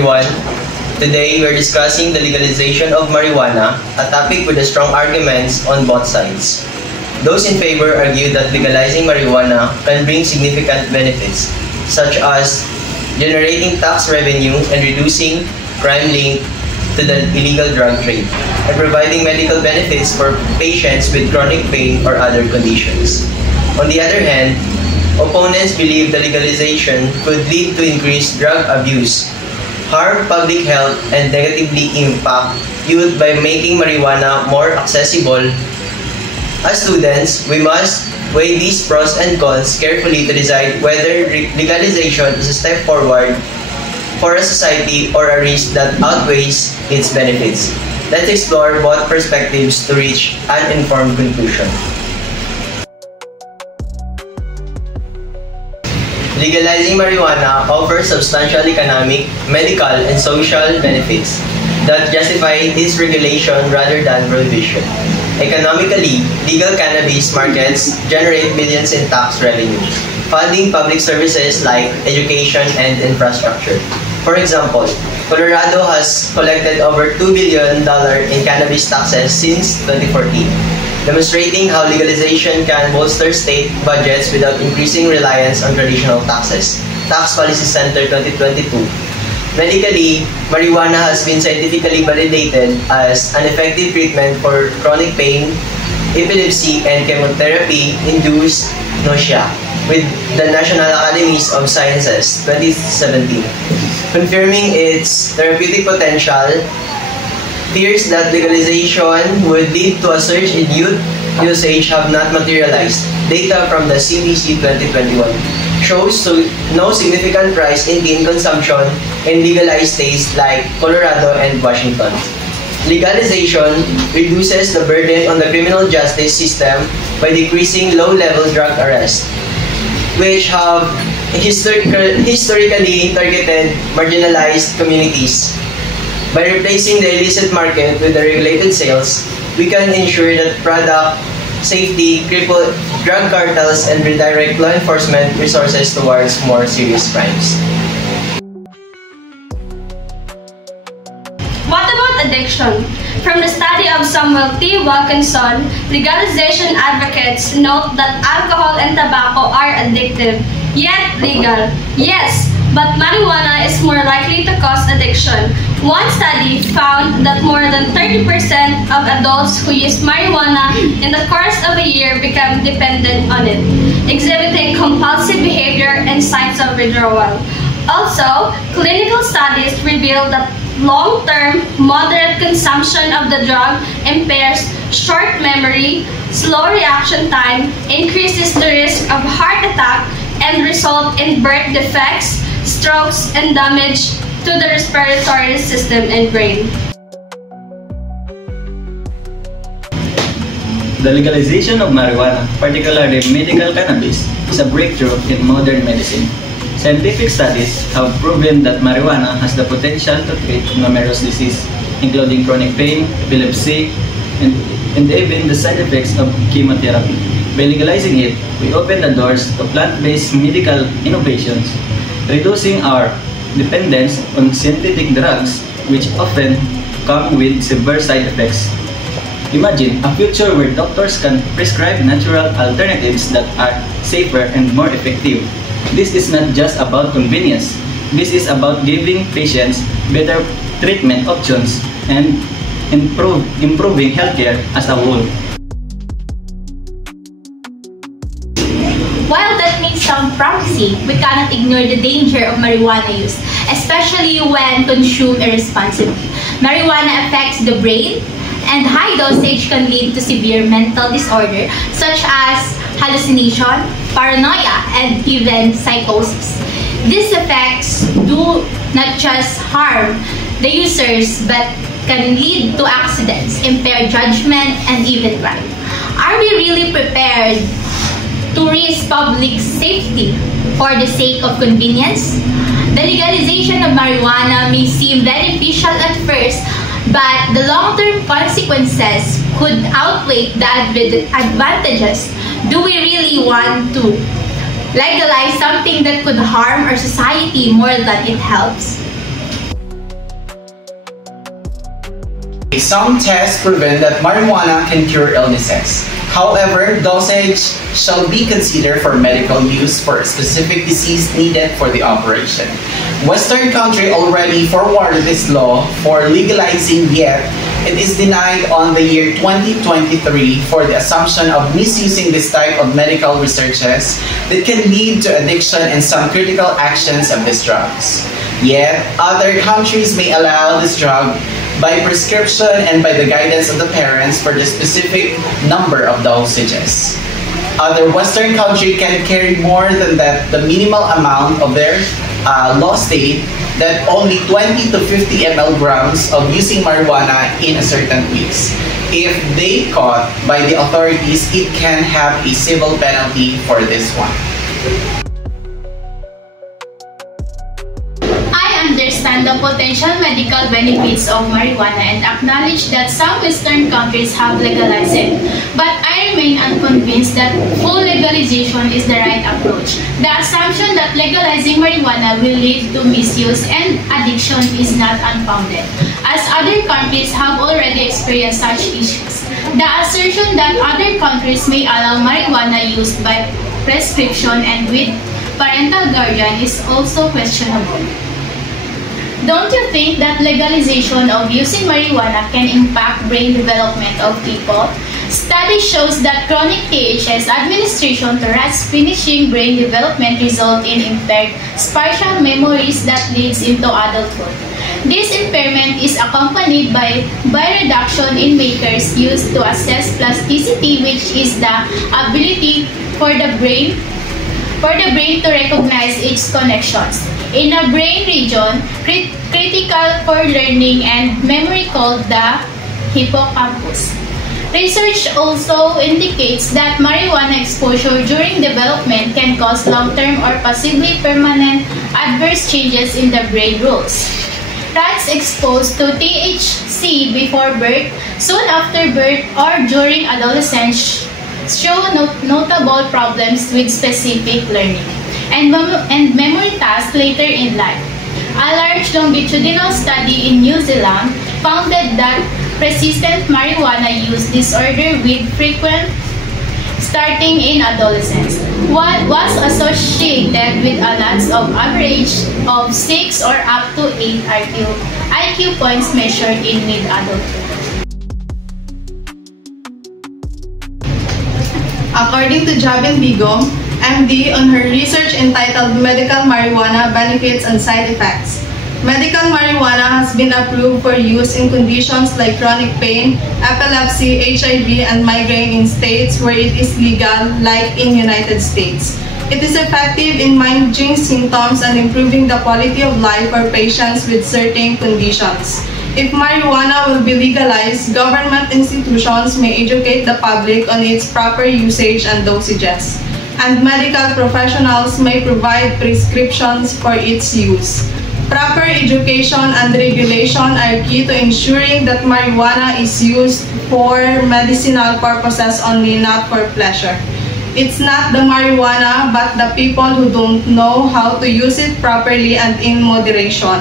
everyone. Today we're discussing the legalization of marijuana, a topic with strong arguments on both sides. Those in favor argue that legalizing marijuana can bring significant benefits, such as generating tax revenue and reducing crime linked to the illegal drug trade, and providing medical benefits for patients with chronic pain or other conditions. On the other hand, opponents believe the legalization could lead to increased drug abuse, harm public health, and negatively impact youth by making marijuana more accessible. As students, we must weigh these pros and cons carefully to decide whether legalization is a step forward for a society or a risk that outweighs its benefits. Let's explore both perspectives to reach an informed conclusion. Legalizing marijuana offers substantial economic, medical, and social benefits that justify its regulation rather than prohibition. Economically, legal cannabis markets generate millions in tax revenue, funding public services like education and infrastructure. For example, Colorado has collected over $2 billion in cannabis taxes since 2014. Demonstrating how legalization can bolster state budgets without increasing reliance on traditional taxes. Tax Policy Center 2022. Medically, marijuana has been scientifically validated as an effective treatment for chronic pain, epilepsy, and chemotherapy-induced nausea with the National Academies of Sciences 2017. Confirming its therapeutic potential, fears that legalization would lead to a surge in youth usage have not materialized. Data from the CDC 2021 shows no significant rise in teen consumption in legalized states like Colorado and Washington. Legalization reduces the burden on the criminal justice system by decreasing low-level drug arrests, which have historically targeted marginalized communities. By replacing the illicit market with the regulated sales, we can ensure that product safety, cripple drug cartels, and redirect law enforcement resources towards more serious crimes. What about addiction? From the study of Samuel T. Wilkinson, legalization advocates note that alcohol and tobacco are addictive, yet legal. Yes, but marijuana is more likely to cause addiction. One study found that more than 30% of adults who use marijuana in the course of a year become dependent on it, exhibiting compulsive behavior and signs of withdrawal. Also, clinical studies reveal that long-term, moderate consumption of the drug impairs short memory, slow reaction time, increases the risk of heart attack, and result in birth defects, strokes, and damage to the respiratory system and brain. The legalization of marijuana, particularly medical cannabis, is a breakthrough in modern medicine. Scientific studies have proven that marijuana has the potential to treat numerous diseases, including chronic pain, epilepsy, and even the side effects of chemotherapy. By legalizing it, we open the doors to plant-based medical innovations, reducing our dependence on synthetic drugs, which often come with severe side effects. Imagine a future where doctors can prescribe natural alternatives that are safer and more effective. This is not just about convenience. This is about giving patients better treatment options and improving healthcare as a whole. While that may sound promising, we cannot ignore the danger of marijuana use, especially when consumed irresponsibly. Marijuana affects the brain, and high dosage can lead to severe mental disorder such as hallucination, paranoia, and even psychosis. These effects do not just harm the users but can lead to accidents, impair judgment, and even crime. Are we really prepared to risk public safety for the sake of convenience? The legalization of marijuana may seem beneficial at first, but the long-term consequences could outweigh the advantages. Do we really want to legalize something that could harm our society more than it helps? Some tests proven that marijuana can cure illnesses. However, dosage shall be considered for medical use for a specific disease needed for the operation. Western country already forwarded this law for legalizing, yet it is denied on the year 2023 for the assumption of misusing this type of medical researches that can lead to addiction and some critical actions of these drugs. Yet, other countries may allow this drug by prescription and by the guidance of the parents for the specific number of dosages. Other Western countries can carry more than that, the minimal amount of their law state that only 20 to 50 mg of using marijuana in a certain weeks. If they caught by the authorities, it can have a civil penalty for this one. I understand the potential medical benefits of marijuana and acknowledge that some Western countries have legalized it, but I remain unconvinced that full legalization is the right approach. The assumption that legalizing marijuana will lead to misuse and addiction is not unfounded, as other countries have already experienced such issues. The assertion that other countries may allow marijuana used by prescription and with parental guardian is also questionable. Don't you think that legalization of using marijuana can impact brain development of people? Study shows that chronic THS administration to rats finishing brain development result in impaired spatial memories that leads into adulthood. This impairment is accompanied by reduction in markers used to assess plasticity, which is the ability for the brain to recognize its connections in a brain region critical for learning and memory called the hippocampus. Research also indicates that marijuana exposure during development can cause long-term or possibly permanent adverse changes in the brain rules. Rats exposed to THC before birth, soon after birth, or during adolescence show notable problems with specific learning and memory tasks later in life. A large longitudinal study in New Zealand found that persistent marijuana use disorder with frequent starting in adolescence was associated with a loss of average of 6 or up to 8 IQ points measured in mid-adulthood. According to Jabin Bigo, MD, on her research entitled Medical Marijuana Benefits and Side Effects, medical marijuana has been approved for use in conditions like chronic pain, epilepsy, HIV, and migraine in states where it is legal, like in United States. It is effective in managing symptoms and improving the quality of life for patients with certain conditions. If marijuana will be legalized, government institutions may educate the public on its proper usage and dosages, and medical professionals may provide prescriptions for its use. Proper education and regulation are key to ensuring that marijuana is used for medicinal purposes only, not for pleasure. It's not the marijuana, but the people who don't know how to use it properly and in moderation.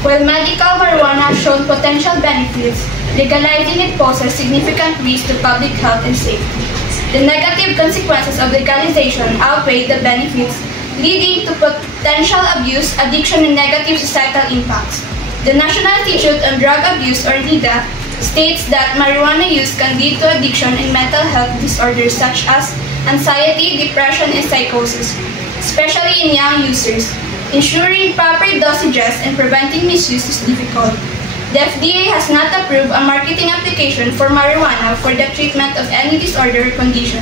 While medical marijuana has shown potential benefits, legalizing it poses significant risk to public health and safety. The negative consequences of legalization outweigh the benefits, leading to potential abuse, addiction, and negative societal impacts. The National Institute on Drug Abuse, or NIDA, states that marijuana use can lead to addiction and mental health disorders such as anxiety, depression, and psychosis, especially in young users. Ensuring proper dosages and preventing misuse is difficult. The FDA has not approved a marketing application for marijuana for the treatment of any disorder or condition.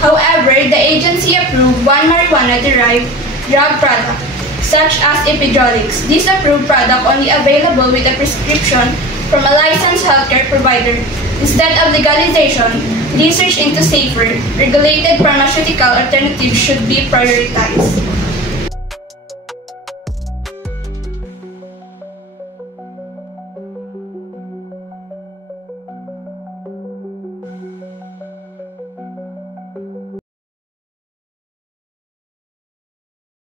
However, the agency approved one marijuana-derived drug product, such as Epidiolex. This approved product only available with a prescription from a licensed healthcare provider. Instead of legalization, research into safer, regulated pharmaceutical alternatives should be prioritized.